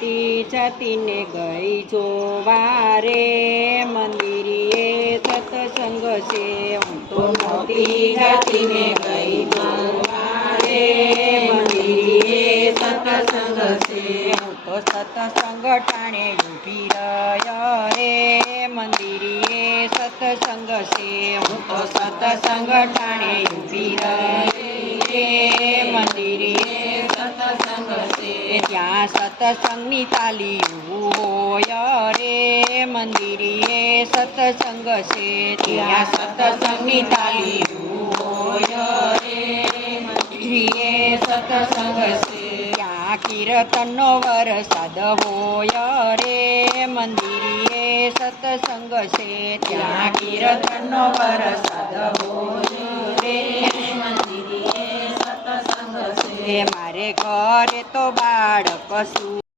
જાતિને ગઈ જોવા રે મંદિરે સત્સંગ છે હું તો મોટી જાતિને ગઈ જોવા રે મંદિરે સત્સંગ છે હું તો સત્સંગ ટાણે ઊભી રહ્યો રે મંદિરે સત્સંગ છે હું તો સત્સંગ ટાણે ઊભી રે મંદિરે સત્સંગ છે ત્યાં સત્સંગની તાલી હોય રે મંદિરે સત્સંગ છે ત્યાં સત્સંગની તાલી હોય રે મંદિરે સત્સંગ છે ત્યાં કીર્તનનો વરસાદ હોય રે મંદિરે સત્સંગ છે ત્યાં કીર્તનનો વરસાદ હોય રે મંદિરે સત્સંગ છે મારે ઘરે તો બાળક શું